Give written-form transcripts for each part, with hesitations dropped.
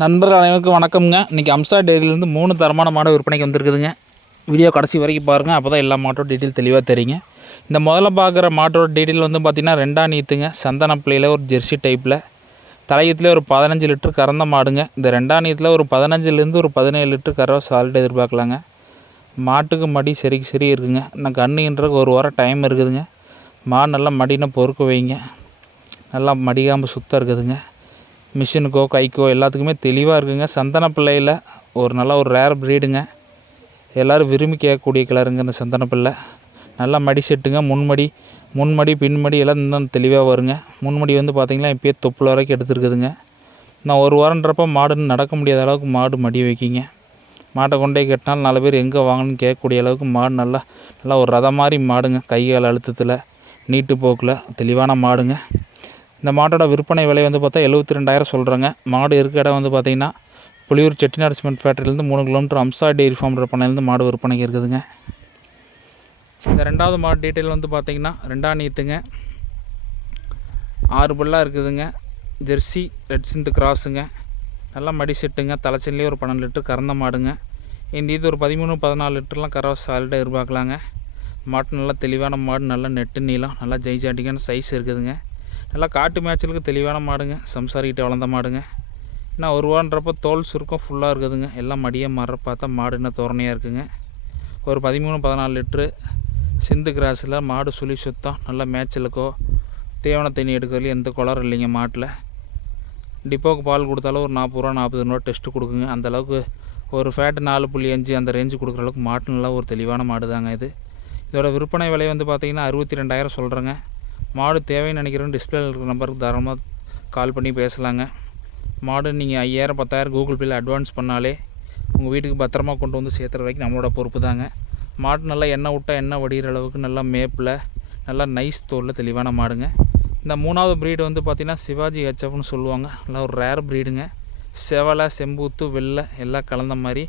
நண்பர்கள் அனைவருக்கும் வணக்கம்ங்க. இன்றைக்கி அம்சா டெய்ரியிலேருந்து 3 தரமான மாடு விற்பனைக்கு வந்திருக்குதுங்க. வீடியோ கடைசி வரைக்கும் பாருங்கள், அப்போ தான் எல்லா மாட்டோட டீட்டெயில் தெளிவாக தெரியுங்க. இந்த முதல்ல பார்க்குற மாட்டோட டீட்டெயில் வந்து பார்த்திங்கன்னா 2ஆம் நீத்துங்க, சந்தன பிள்ளையில் ஒரு ஜெர்சி டைப்பில், தலையத்துலேயே ஒரு 15 லிட்டர் கறந்த மாடுங்க. இந்த 2ஆம் நீத்தில் ஒரு 15லேருந்து ஒரு 17 லிட்டர் கறவை சால்ட் எதிர்பார்க்கலாங்க. மாட்டுக்கு மடி சரிக்கு சரி இருக்குதுங்க. இன்னும் கண்ணுன்றதுக்கு ஒரு வாரம் டைம் இருக்குதுங்க. மாடு நல்லா மடினா பொறுக்க வைங்க, நல்லா மடிகாம்பு சுத்தம் இருக்குதுங்க. மிஷினுக்கோ கைக்கோ எல்லாத்துக்குமே தெளிவாக இருக்குங்க. சந்தன பிள்ளையில் நல்ல ஒரு ரேர் ப்ரீடுங்க. எல்லோரும் விரும்பி கேட்கக்கூடிய கலருங்க இந்த சந்தன பிள்ளை. நல்லா மடி செட்டுங்க. முன்மடி பின்மடி எல்லாம் இன்னும் தெளிவாக வருங்க. முன்மடி வந்து பார்த்திங்கன்னா இப்போயே தொப்புள் வரைக்கும் எடுத்துருக்குதுங்க. நான் ஒரு வாரன்றப்போ மாடுன்னு நடக்க முடியாத அளவுக்கு மாடு மடி வைக்கிங்க. மாட்டை கொண்டே கட்டினாலும் 4 பேர் எங்கே வாங்கணும்னு கேட்கக்கூடிய அளவுக்கு மாடு நல்லா ஒரு ரதம் மாதிரி மாடுங்க. கைகால் அழுத்தத்தில் நீட்டு போக்கில் தெளிவான மாடுங்க. இந்த மாட்டோட விற்பனை விலை வந்து பார்த்தா 72,000 சொல்கிறேங்க. மாடு இருக்க இடம் வந்து பார்த்திங்கன்னா புலியூர் செட்டிநாடு சிமெண்ட் ஃபேக்ட்ரிலேருந்து 3 கிலோமீட்டர் அம்சா டெய்ரி ஃபார்ம் பண்ணையிலேருந்து மாடு விற்பனைக்கு இருக்குதுங்க. இந்த 2வது மாடு டீட்டெயில் வந்து பார்த்திங்கன்னா 2ஆம் நீத்துங்க, 6 பல்லாக இருக்குதுங்க. ஜெர்சி ரெட் சிந்து கிராஸுங்க. நல்லா மடி செட்டுங்க. தலைச்சல்லையே ஒரு 12 லிட்டர் கறந்த மாடுங்க. இந்த இது ஒரு 13-14 லிட்டர்லாம் கறவை சாலிடாக எதிர்பார்க்கலாங்க. மாட்டு நல்லா தெளிவான மாடு, நல்லா நெட்டு நீளம், நல்லா ஜெய்ஜாண்டிக்கான சைஸ் இருக்குதுங்க. நல்லா காட்டு மேய்ச்சலுக்கு தெளிவான மாடுங்க. சம்சாரிக்கிட்ட வளர்ந்த மாடுங்க. இன்னும் ஒரு வாரன்றப்போ தோல் சுருக்கம் ஃபுல்லாக இருக்குதுங்க. எல்லாம் மடியாக மாற பார்த்தா மாடு இன்னும் தோரணையாக இருக்குதுங்க. ஒரு 13-14 லிட்ரு சிந்து கிராஸில் மாடு சுழி சுத்தம், நல்லா மேய்ச்சலுக்கோ தேவன தண்ணி எடுக்கிறதுலையும் எந்த குளரும் இல்லைங்க. மாட்டில் டிப்போக்கு பால் கொடுத்தாலும் ஒரு 40 ரூபா 40 ரூபா டெஸ்ட்டு கொடுக்குங்க. அந்தளவுக்கு ஒரு ஃபேட்டு 4.5 அந்த ரேஞ்சு கொடுக்குற அளவுக்கு மாட்டு நல்லா ஒரு தெளிவான மாடு தாங்க இது. இதோட விற்பனை விலை வந்து பார்த்திங்கன்னா 62,000 சொல்கிறேங்க. மாடு தேவைன்னு நினைக்கிறேன் டிஸ்பிளேல இருக்கிற நம்பருக்கு தாராளமாக கால் பண்ணி பேசலாங்க. மாடு நீங்கள் 5,000 10,000 கூகுள் பேயில் அட்வான்ஸ் பண்ணாலே உங்கள் வீட்டுக்கு பத்திரமா கொண்டு வந்து சேர்த்துற வரைக்கும் நம்மளோட பொறுப்பு தாங்க. மாடு நல்லா எண்ணெய் விட்டால் எண்ணெய் வடிகிற அளவுக்கு நல்லா மேப்பில் நல்லா நைஸ் தோலில் தெளிவான மாடுங்க. இந்த 3வது ப்ரீடு வந்து பார்த்திங்கன்னா சிவாஜி ஹெச்எஃப்னு சொல்லுவாங்க. நல்லா ஒரு ரேர் ப்ரீடுங்க. செவலை செம்பூத்து வெள்ளை எல்லாம் கலந்த மாதிரி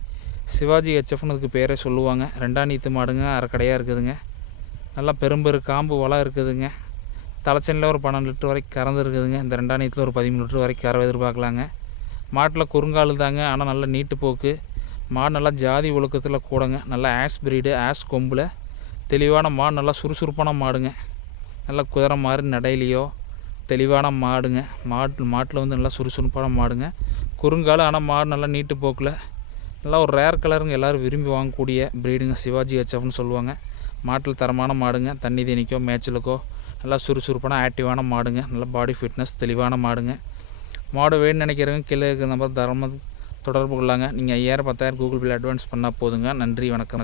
சிவாஜி ஹெச்எஃப்னு அதுக்கு பேரே சொல்லுவாங்க. 2ஆம் நீத்து மாடுங்க. அரைக்கடையாக இருக்குதுங்க. நல்லா பெரும்பெரு காம்பு வளம் இருக்குதுங்க. தலைச்சனில் ஒரு 12 லிட்டர் வரைக்கும் கறந்து இருக்குதுங்க. இந்த 2ஆம் நீத்தில் ஒரு 13 லிட்டர் வரைக்கும் கறவை எதிர்பார்க்கலாங்க. மாட்டில் குறுங்கால் தாங்க, ஆனால் நல்லா நீட்டு போக்கு. மாடு நல்லா ஜாதி ஒழுக்கத்தில் கூடங்க. நல்லா ஆஸ் ப்ரீடு, ஆஸ் கொம்பில் தெளிவான மாடு, நல்லா சுறுசுறுப்பான மாடுங்க. நல்லா குதிரை மாதிரி நடையிலையோ தெளிவான மாடுங்க. மாட்டில் வந்து நல்லா சுறுசுறுப்பான மாடுங்க. குறுங்கால், ஆனால் மாடு நல்லா நீட்டு போக்கில் நல்லா ஒரு ரேர் கலருங்க. எல்லோரும் விரும்பி வாங்கக்கூடிய ப்ரீடுங்க. சிவாஜி ஹெச்எஃப்னு சொல்லுவாங்க. மாட்டில் தரமான மாடுங்க. தண்ணி தீனிக்கோ மேய்ச்சலுக்கோ நல்லா சுறுசுறுப்பான ஆக்டிவான மாடுங்க. நல்லா பாடி ஃபிட்னஸ் தெளிவான மாடுங்க. மாடு வேணும்னு நினைக்கிறவங்க கீழே இருக்கிற நம்பர் தாராளமாக தொடர்பு கொள்ளாங்க. நீங்கள் 5,000 10,000 கூகுள் பேயில் அட்வான்ஸ் பண்ணால் போதுங்க. நன்றி, வணக்கம்.